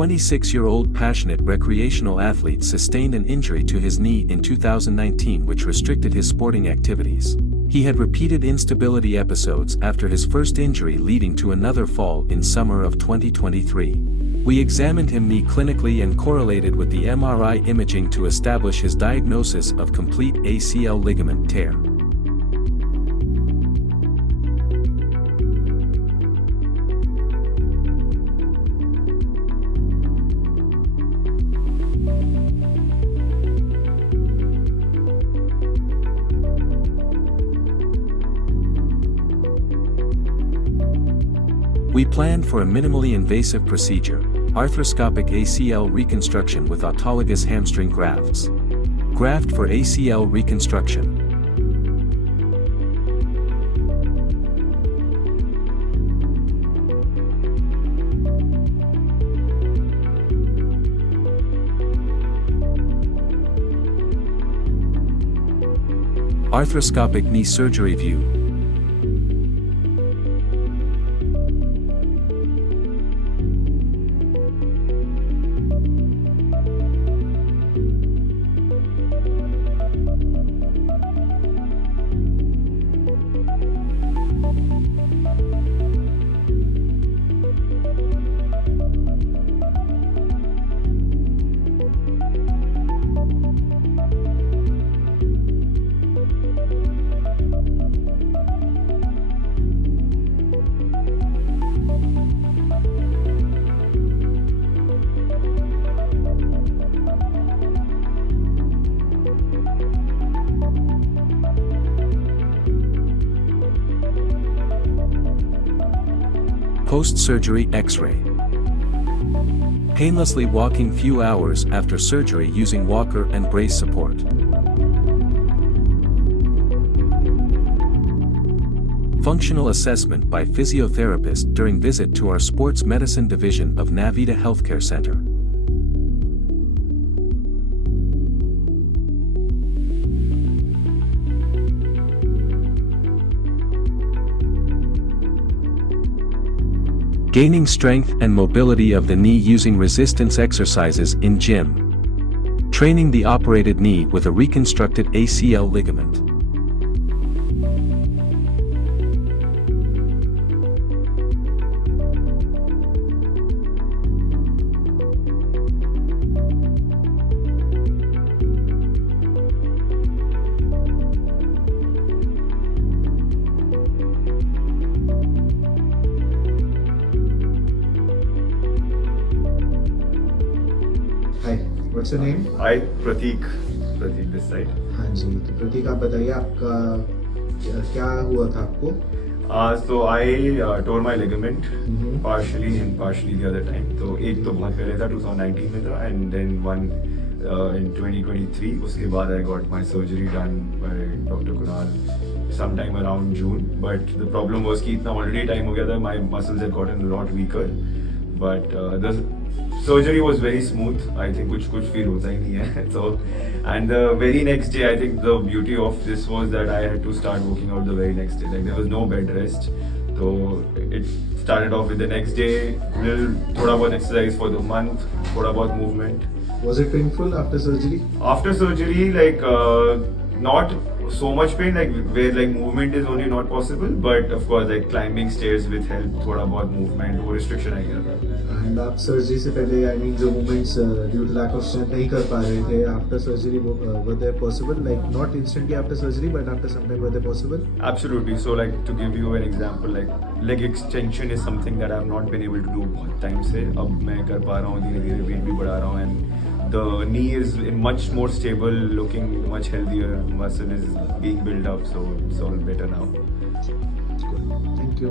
26-year-old passionate recreational athlete sustained an injury to his knee in 2019 which restricted his sporting activities. He had repeated instability episodes after his first injury leading to another fall in summer of 2023. We examined him knee clinically and correlated with the MRI imaging to establish his diagnosis of complete ACL ligament tear. We planned for a minimally invasive procedure, arthroscopic ACL reconstruction with autologous hamstring grafts. Graft for ACL reconstruction. Arthroscopic knee surgery view. Post-surgery X-ray. Painlessly walking few hours after surgery using walker and brace support. Functional assessment by physiotherapist during visit to our sports medicine division of Naveda Healthcare Center. Gaining strength and mobility of the knee using resistance exercises in gym. Training the operated knee with a reconstructed ACL ligament. Hi, what's your name? Hi, Pratik this side. हाँ जी, तो प्रतीक आप बताइए आपका क्या हुआ था आपको? So I tore my ligament partially and partially the other time. तो एक तो बहुत पहले था 2019 में था and then one in 2023. उसके बाद I got my surgery done by Dr. Kunal sometime around June. But the problem was कि इतना already time हो गया था, my muscles had gotten a lot weaker. But the surgery was very smooth. I think कुछ feel होता ही नहीं है. So and the very next day, I think the beauty of this was that I had to start working out the very next day. Like there was no bed rest. So it started off with the next day, थोड़ा बहुत exercise for the month, थोड़ा बहुत movement. Was it painful after surgery? After surgery, like not so much pain, like where like movement is only not possible, but of course like climbing stairs with help, थोड़ा बहुत movement, वो restriction आ गया था. And आप surgery से पहले I mean जो movements due to lack of strength नहीं कर पा रहे थे, after surgery were they possible? Like not instantly after surgery, but after some time were they possible? Absolutely. So like to give you an example, like leg extension is something that I have not been able to do बहुत time से. अब मैं कर पा रहा हूँ, धीरे-धीरे weight भी बढ़ा रहा हूँ and the knee is much more stable, looking much healthier. Muscle is being built up, so it's all better now. Good. Thank you.